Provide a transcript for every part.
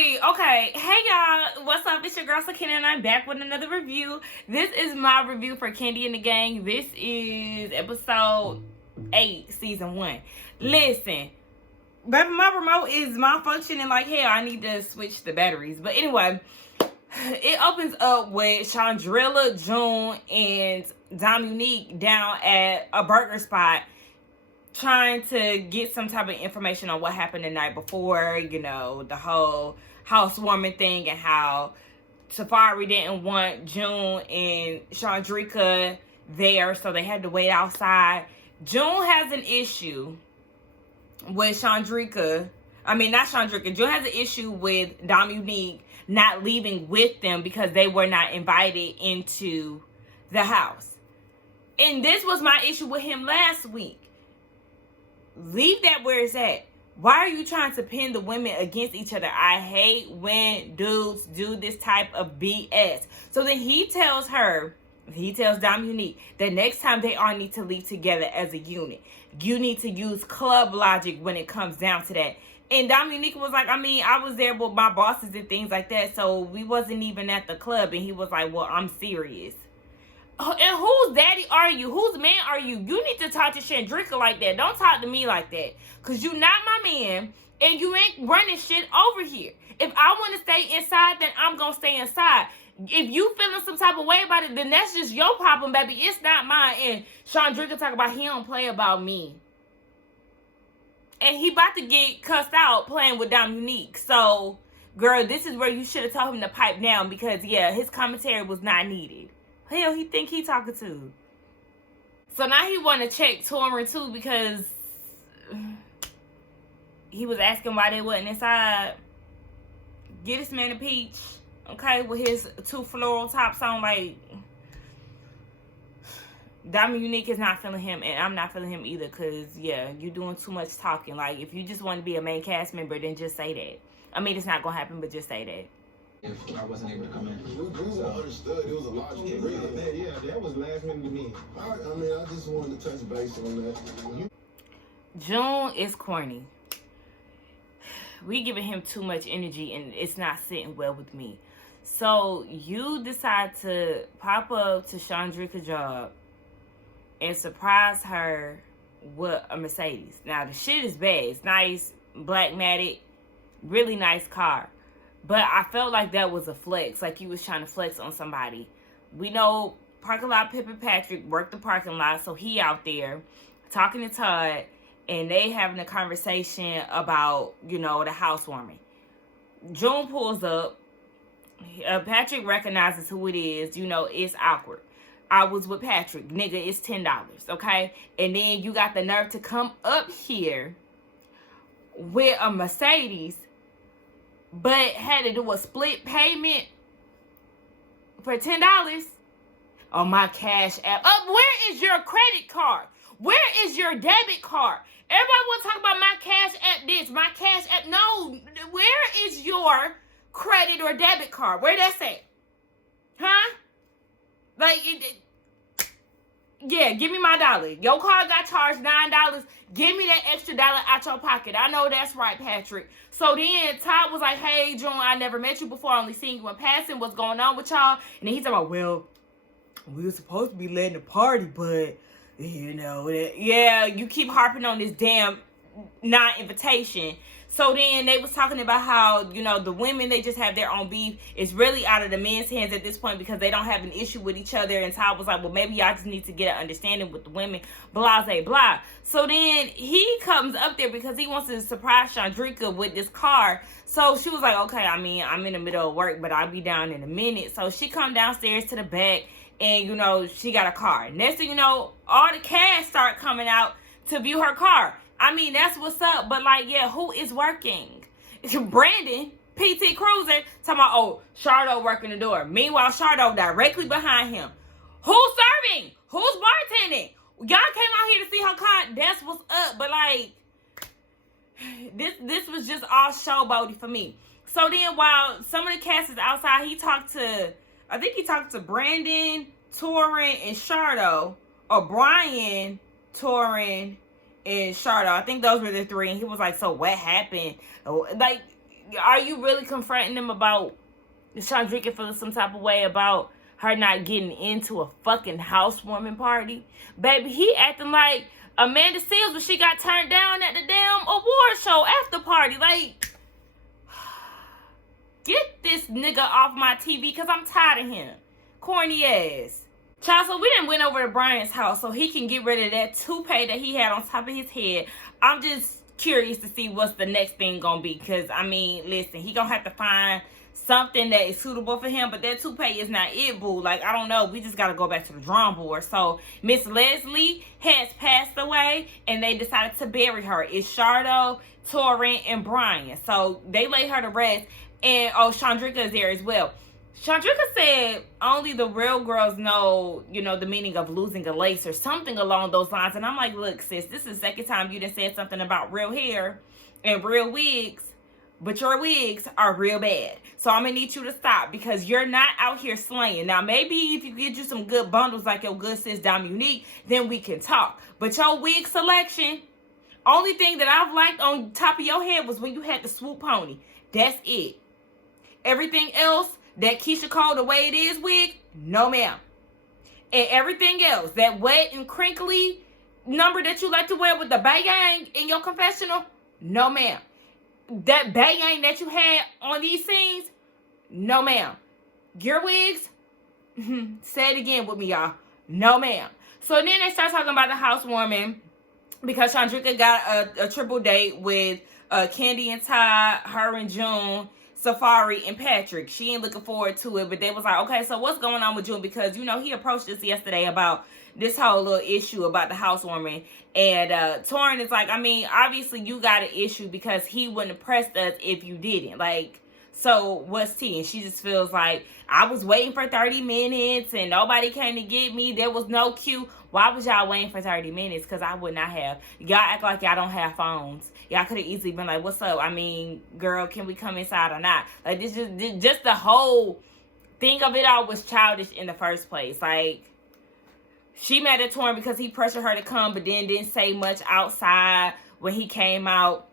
Wait, okay. Hey y'all, what's up? It's your girl Sakina and I'm back with another review. This is my review for Kandi and the Gang. This is episode 8, season 1. Listen, baby, my remote is malfunctioning like hell. I need to switch the batteries. But anyway, it opens up with Chandrilla, June, and Dominique down at a burger spot trying to get some type of information on what happened the night before, you know, the whole housewarming thing and how Safari didn't want June and Chandrika there, so they had to wait outside. June has an issue with Chandrika. I mean, not Chandrika. June has an issue with Dominique not leaving with them because they were not invited into the house. And this was my issue with him last week. Leave that where it's at. Why are you trying to pin the women against each other? I hate when dudes do this type of BS. So then he tells Dominique that next time they all need to leave together as a unit. You need to use club logic when it comes down to that. And Dominique was like, I mean, I was there with my bosses and things like that, so we wasn't even at the club. And he was like, well, I'm serious. And whose daddy are you? Whose man are you? You need to talk to Chandrika like that. Don't talk to me like that. Because you not my man. And you ain't running shit over here. If I want to stay inside, then I'm going to stay inside. If you feeling some type of way about it, then that's just your problem, baby. It's not mine. And Chandrika talk about he don't play about me. And he about to get cussed out playing with Dominique. So, girl, this is where you should have told him to pipe down. Because, yeah, his commentary was not needed. Hell, he think he talking to. So now he want to check Torin too because he was asking why they wasn't inside. Get this man a peach, okay, with his 2 floral tops on. Like, Dominique is not feeling him, and I'm not feeling him either. Cause yeah, you doing too much talking. Like, if you just want to be a main cast member, then just say that. I mean, it's not gonna happen, but just say that. If I wasn't able to come in. We understood. It was a logical reason. Yeah, that was last minute to me. I mean, I just wanted to touch base on that. June is corny. We giving him too much energy and it's not sitting well with me. So you decide to pop up to Chandrika's job and surprise her with a Mercedes. Now the shit is bad. It's nice, black matic, really nice car. But I felt like that was a flex. Like you was trying to flex on somebody. We know parking lot Pip and Patrick worked the parking lot. So he out there talking to Todd. And they having a conversation about, you know, the housewarming. June pulls up. Patrick recognizes who it is. You know, it's awkward. I was with Patrick. Nigga, it's $10. Okay? And then you got the nerve to come up here with a Mercedes. But had to do a split payment for $10 on my Cash App. Where is your credit card? Where is your debit card? Everybody want to talk about my Cash App this, my Cash App. No, where is your credit or debit card? Where that's at? Huh? Like, yeah, give me my dollar. Your card got charged $9. Give me that extra dollar out your pocket. I know that's right, Patrick. So then Todd was like, hey, June, I never met you before. I only seen you in passing. What's going on with y'all? And then he's talking about, well, we were supposed to be letting the party, but, you know, yeah, you keep harping on this damn non-invitation. So then they was talking about how, you know, the women, they just have their own beef. It's really out of the men's hands at this point because they don't have an issue with each other. And Todd was like, well, maybe y'all just need to get an understanding with the women, blah, blah, blah. So then he comes up there because he wants to surprise Chandrika with this car. So she was like, okay, I mean, I'm in the middle of work, but I'll be down in a minute. So she come downstairs to the back and, you know, she got a car. Next thing you know, all the cast start coming out to view her car. I mean, that's what's up. But, like, yeah, who is working? Brandon, PT Cruiser, talking about, oh, Shardo working the door. Meanwhile, Shardo directly behind him. Who's serving? Who's bartending? Y'all came out here to see her car. That's what's up. But, like, this was just all showboating for me. So then while some of the cast is outside, I think he talked to Brandon, Torin, and Shardo. Or Brian, Torin, and Shardo. I think those were the 3. And he was like, so what happened? Like, are you really confronting them about Chandrika feeling some type of way about her not getting into a fucking housewarming party? Baby, he acting like Amanda Seals when she got turned down at the damn award show after party. Like, get this nigga off my TV because I'm tired of him. Corny ass. Child, so we done went over to Brian's house so he can get rid of that toupee that he had on top of his head. I'm just curious to see what's the next thing gonna be. Because, I mean, listen, he gonna have to find something that is suitable for him. But that toupee is not it, boo. Like, I don't know. We just gotta go back to the drawing board. So, Miss Leslie has passed away and they decided to bury her. It's Shardo, Torin, and Brian. So, they laid her to rest. And, oh, Chandrika is there as well. Chandrika said only the real girls know, you know, the meaning of losing a lace or something along those lines. And I'm like, look, sis, this is the second time you done said something about real hair and real wigs, but your wigs are real bad. So I'm going to need you to stop because you're not out here slaying. Now, maybe if you get you some good bundles like your good sis Dominique, then we can talk. But your wig selection, only thing that I've liked on top of your head was when you had the swoop pony. That's it. Everything else, that Keisha Cole, the way it is wig, no ma'am. And everything else, that wet and crinkly number that you like to wear with the bang in your confessional, no ma'am. That bang that you had on these scenes, no ma'am. Your wigs, say it again with me, y'all, no ma'am. So then they start talking about the housewarming because Chandrika got a triple date with Kandi and Ty, her and June, Safari, and Patrick. She ain't looking forward to it, but they was like, okay, so what's going on with June? Because, you know, he approached us yesterday about this whole little issue about the housewarming. And Torin is like, I mean, obviously you got an issue because he wouldn't have pressed us if you didn't. Like, so what's tea? And she just feels like, I was waiting for 30 minutes and nobody came to get me. There was no queue. Why was y'all waiting for 30 minutes? Because I would not have. Y'all act like y'all don't have phones. Y'all could have easily been like, what's up? I mean, girl, can we come inside or not? Like, this just the whole thing of it all was childish in the first place. Like, she mad at Torin because he pressured her to come, but then didn't say much outside when he came out.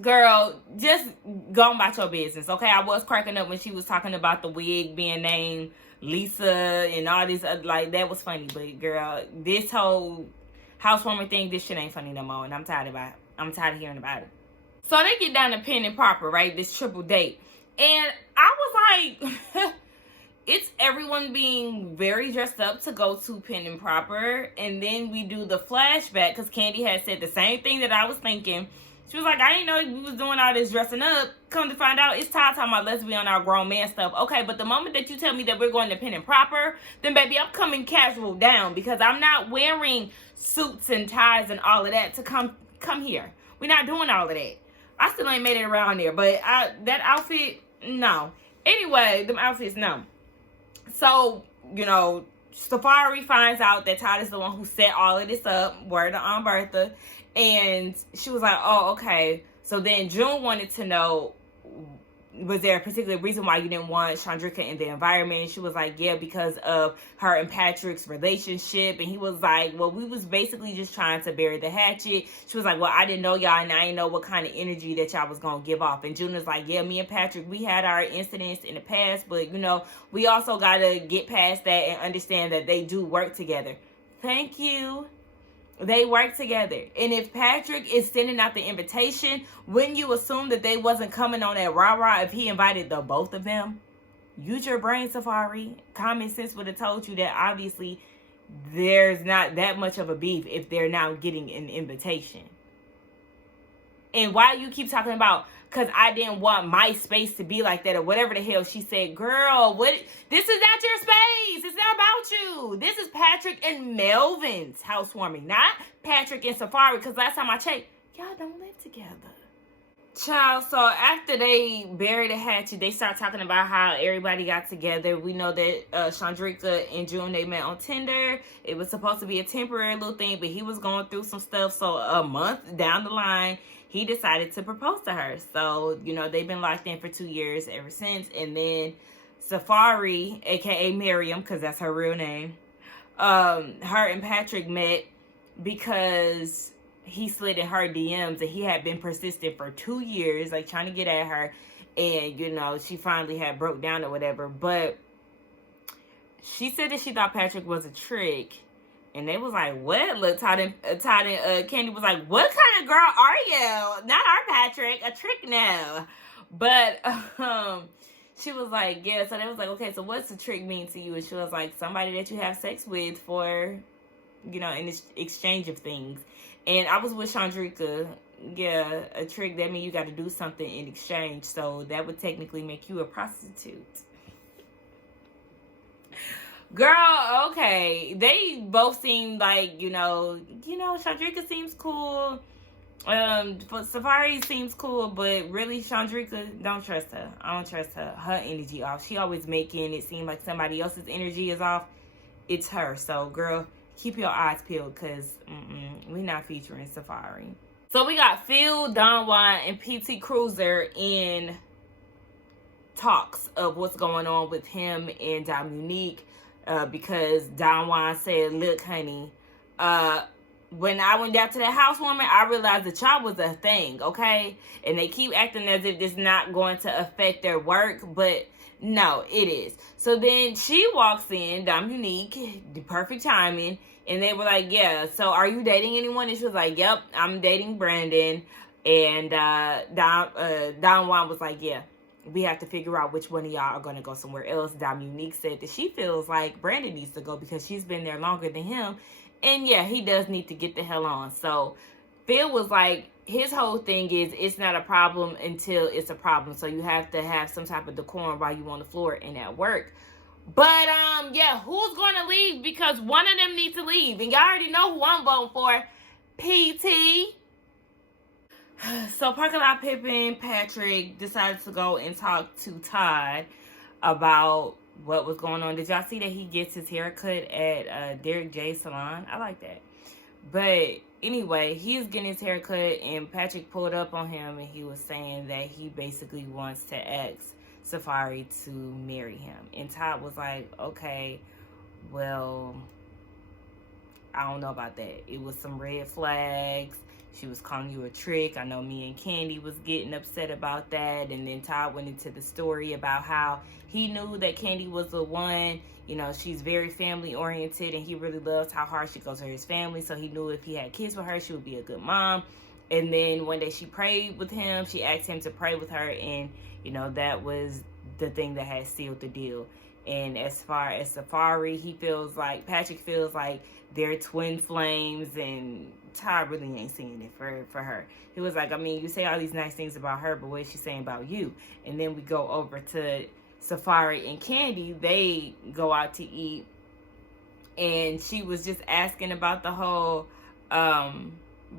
Girl, just go about your business, okay? I was cracking up when she was talking about the wig being named Lisa and all this, like, that was funny. But, girl, this whole housewarming thing, this shit ain't funny no more, and I'm tired about it. I'm tired of hearing about it. So they get down to Pen and Proper, right? This triple date. And I was like, it's everyone being very dressed up to go to Pen and Proper. And then we do the flashback because Kandi had said the same thing that I was thinking. She was like, I didn't know we was doing all this dressing up. Come to find out, it's Ty talking about let's be on our grown man stuff. Okay, but the moment that you tell me that we're going to Pen and Proper, then baby, I'm coming casual down because I'm not wearing suits and ties and all of that to come here. We're not doing all of that. I still ain't made it around there, but that outfit, no. Anyway, them outfits, no. So, you know, Safari finds out that Todd is the one who set all of this up, word to Aunt Bertha, and she was like, oh, okay. So then June wanted to know, was there a particular reason why you didn't want Chandrika in the environment? And she was like, yeah, because of her and Patrick's relationship. And he was like, well, we was basically just trying to bury the hatchet. She was like, well, I didn't know y'all, and I didn't know what kind of energy that y'all was going to give off. And June was like, yeah, me and Patrick, we had our incidents in the past, but, you know, we also got to get past that and understand that they do work together. Thank you. They work together. And if Patrick is sending out the invitation, wouldn't you assume that they wasn't coming on that rah-rah if he invited the both of them? Use your brain, Safari. Common sense would have told you that obviously there's not that much of a beef if they're now getting an invitation. And why you keep talking about, because I didn't want my space to be like that or whatever the hell she said, girl, what? This is not your space. It's not about you. This is Patrick and Melvin's housewarming, not Patrick and Safari, because last time I checked, y'all don't live together. Child, so after they bury the hatchet, they start talking about how everybody got together. We know that Chandrika and June, they met on Tinder. It was supposed to be a temporary little thing, but he was going through some stuff. So a month down the line, he decided to propose to her. So, you know, they've been locked in for 2 years ever since. And then Safari, a.k.a. Miriam, because that's her real name, her and Patrick met because he slid in her DMs and he had been persistent for 2 years, like trying to get at her. and, you know, she finally had broke down or whatever. But she said that she thought Patrick was a trick. And they was like, what? Look, Todd and Kandi was like, what kind of girl are you? Not our Patrick. A trick now. But she was like, yeah. So they was like, okay, so what's a trick mean to you? And she was like, somebody that you have sex with for, you know, in exchange of things. And I was with Chandrika. Yeah, a trick, that means you got to do something in exchange. So that would technically make you a prostitute. Girl, okay. They both seem like, you know, Chandrika seems cool. Safari seems cool, but really, Chandrika, don't trust her. I don't trust her. Her energy off. She always making it seem like somebody else's energy is off. It's her. So, girl, keep your eyes peeled, because we're not featuring Safari. So, we got Phil, Don Juan, and PT Cruiser in talks of what's going on with him and Dominique. Because Don Juan said, look, honey, when I went down to that housewarming, I realized that y'all was a thing, okay? And they keep acting as if it's not going to affect their work, but no, it is. So then she walks in, Dominique, the perfect timing, and they were like, yeah, so are you dating anyone? And she was like, yep, I'm dating Brandon. And Don Juan was like, yeah, we have to figure out which one of y'all are going to go somewhere else. Dominique said that she feels like Brandon needs to go because she's been there longer than him. And yeah, he does need to get the hell on. So Phil was like, his whole thing is it's not a problem until it's a problem. So you have to have some type of decorum while you on the floor and at work. But yeah, who's going to leave? Because one of them needs to leave. And y'all already know who I'm voting for. PT. So Parking Lot Pippin, Patrick decided to go and talk to Todd about what was going on. Did y'all see that he gets his haircut at Derek J's salon? I like that. But anyway, he's getting his haircut, and Patrick pulled up on him, and he was saying that he basically wants to ask Safari to marry him. And Todd was like, okay, well, I don't know about that. It was some red flags. She was calling you a trick. I know me and Kandi was getting upset about that. And then Todd went into the story about how he knew that Kandi was the one. You know, she's very family oriented, and he really loves how hard she goes for his family. So he knew if he had kids with her, she would be a good mom. And then one day she prayed with him. She asked him to pray with her. And, you know, that was the thing that had sealed the deal. And as far as Safari, Patrick feels like they're twin flames, and Todd really ain't seeing it for her. He was like, I mean, you say all these nice things about her, but what is she saying about you? And then we go over to Safari and Kandi. They go out to eat, and she was just asking about the whole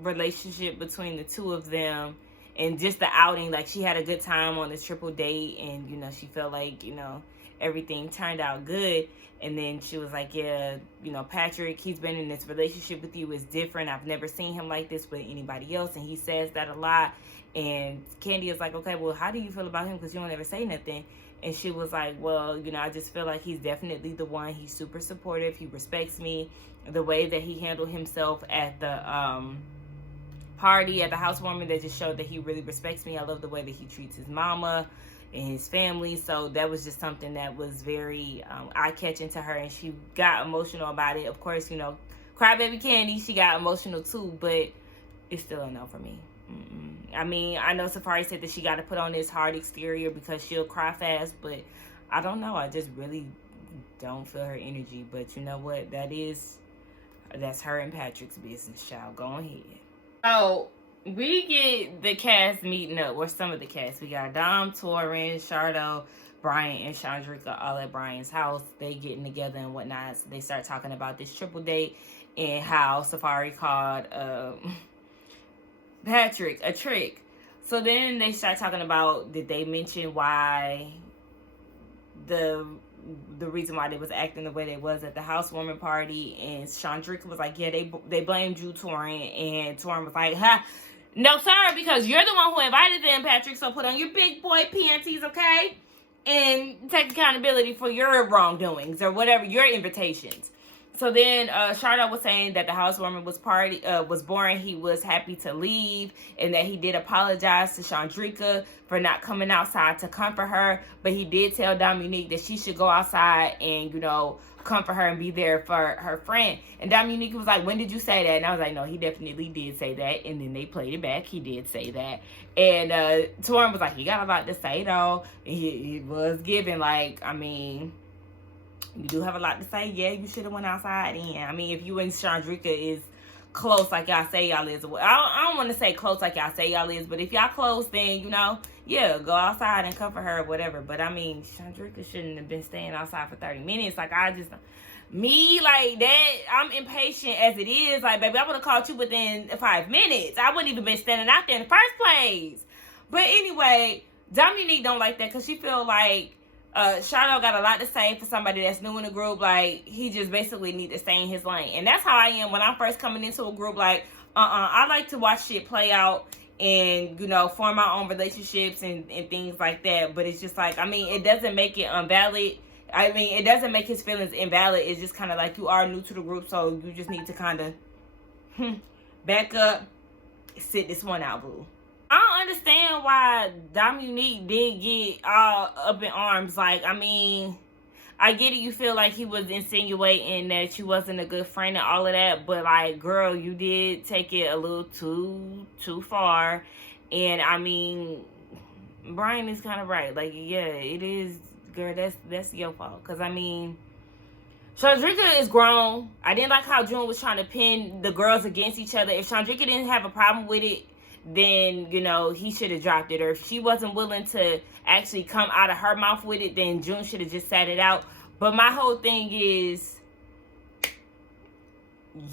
relationship between the two of them, and just the outing. Like, she had a good time on this triple date, and, you know, she felt like, you know, everything turned out good. And then she was like, yeah, you know, Patrick, he's been in this relationship with you. It's different. I've never seen him like this with anybody else. And he says that a lot. And Kandi is like, okay, well, how do you feel about him? Because you don't ever say nothing. And she was like, well, you know, I just feel like he's definitely the one. He's super supportive. He respects me. The way that he handled himself at the party, at the housewarming, that just showed that he really respects me. I love the way that he treats his mama and his family. So that was just something that was very eye-catching to her, and she got emotional about it. Of course, you know, crybaby Kandi, she got emotional too, but it's still a no for me. I mean, I know Safari said that she got to put on this hard exterior because she'll cry fast, but I don't know. I just really don't feel her energy. But you know what? That's her and Patrick's business, child. Go ahead. So we get the cast meeting up, or some of the cast. We got Dom, Torin, Shardo, Brian, and Chandrika all at Brian's house. They getting together and whatnot. So they start talking about this triple date and how Safari called Patrick a trick. So then they start talking about, did they mention why the reason why they was acting the way they was at the housewarming party? And Chandrika was like, yeah, they blamed you, Torin. And Torin was like, ha, no, sir, because you're the one who invited them, Patrick. So put on your big boy panties, okay? And take accountability for your wrongdoings or whatever, your invitations. So then Charlotte was saying that the housewarming was boring. He was happy to leave, and that he did apologize to Chandrika for not coming outside to comfort her. But he did tell Dominique that she should go outside and, comfort her and be there for her friend. And Dominique was like, when did you say that? And I was like, no, he definitely did say that. And then they played it back. He did say that. And Torin was like, he got a lot to say, though. And he was giving, you do have a lot to say. Yeah, you should have went outside. And if you and Chandrika is close like y'all say y'all is, I don't want to say close like y'all say y'all is, but if y'all close, then yeah, go outside and comfort her or whatever. But Chandrika shouldn't have been staying outside for 30 minutes. Like, that, I'm impatient as it is. Like, baby, I would have called you within 5 minutes. I wouldn't even been standing out there in the first place. But anyway, Dominique don't like that because she feel like Charlotte got a lot to say for somebody that's new in the group. Like, he just basically need to stay in his lane. And that's how I am when I'm first coming into a group. Like, I like to watch shit play out and, form my own relationships and things like that. But it's just like, it doesn't make it invalid. It doesn't make his feelings invalid. It's just kind of like you are new to the group, so you just need to kind of back up, sit this one out, boo. I don't understand why Dominique did get all up in arms. Like, I get it. You feel like he was insinuating that you wasn't a good friend and all of that. But, like, girl, you did take it a little too far. And, Brian is kind of right. Like, yeah, it is, girl, that's your fault. Because, Chandrika is grown. I didn't like how June was trying to pin the girls against each other. If Chandrika didn't have a problem with it, then, he should have dropped it. Or if she wasn't willing to actually come out of her mouth with it, then June should have just sat it out. But my whole thing is,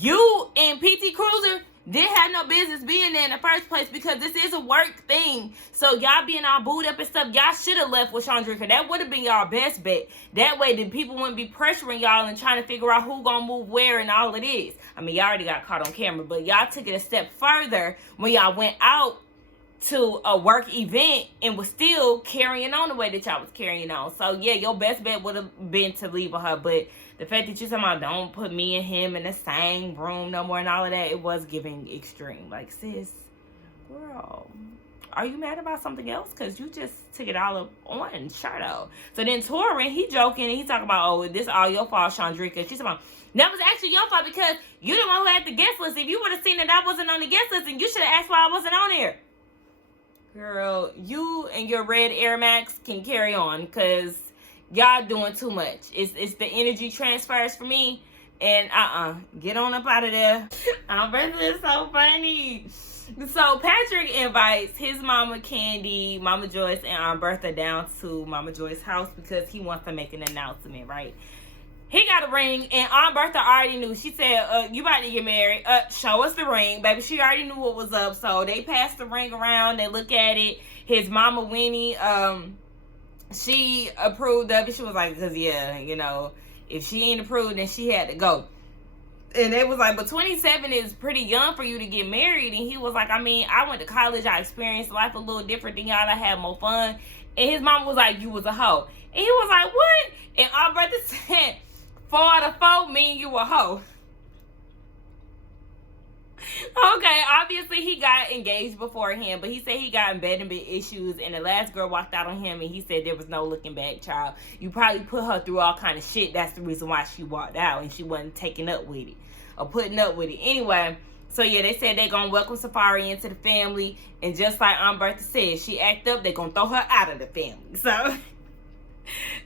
you and PT Cruiser didn't have no business being there in the first place, because this is a work thing. So y'all being all booed up and stuff, y'all should have left with Chandrika. That would have been y'all best bet. That way the people wouldn't be pressuring y'all and trying to figure out who gonna move where and all of this. Y'all already got caught on camera, but y'all took it a step further when y'all went out to a work event and was still carrying on the way that y'all was carrying on. So yeah, your best bet would have been to leave with her. But the fact that you somehow don't put me and him in the same room no more and all of that, it was giving extreme. Like, sis, girl, are you mad about something else? Because you just took it all up on Shadow. So then Torin, he joking and he talking about, oh, this all your fault, Chandrika. She's talking about, that was actually your fault because you the one who had the guest list. If you would have seen that I wasn't on the guest list, then you should have asked why I wasn't on there. Girl, you and your red Air Max can carry on, because y'all doing too much. It's the energy transfers for me. And get on up out of there. Bertha is so funny. So Patrick invites his mama Kandi, Mama Joyce, and Bertha down to Mama Joyce's house because he wants to make an announcement, right? He got a ring, and Aunt Bertha already knew. She said, you about to get married. Show us the ring. Baby, she already knew what was up. So they passed the ring around. They look at it. His mama, Winnie, she approved of it. She was like, because, yeah, if she ain't approved, then she had to go. And they was like, but 27 is pretty young for you to get married. And he was like, I went to college. I experienced life a little different than y'all. I had more fun. And his mama was like, you was a hoe. And he was like, what? And Aunt Bertha said, 4 out of 4 mean you a hoe. Okay, obviously he got engaged beforehand, but he said he got abandonment issues, and the last girl walked out on him, and he said there was no looking back, child. You probably put her through all kind of shit. That's the reason why she walked out, and she wasn't taking up with it or putting up with it. Anyway, so yeah, they said they're gonna welcome Safari into the family, and just like Aunt Bertha said, she act up, they're gonna throw her out of the family. So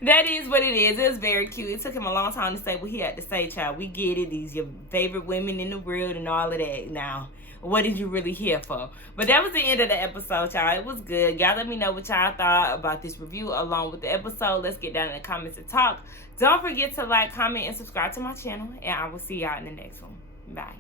that is what it is. It was very cute. It took him a long time to say what he had to say, child. We get it. These your favorite women in the world and all of that. Now, what did you really hear for? But that was the end of the episode, child. It was good. Y'all let me know what y'all thought about this review along with the episode. Let's get down in the comments and talk. Don't forget to like, comment, and subscribe to my channel. And I will see y'all in the next one. Bye.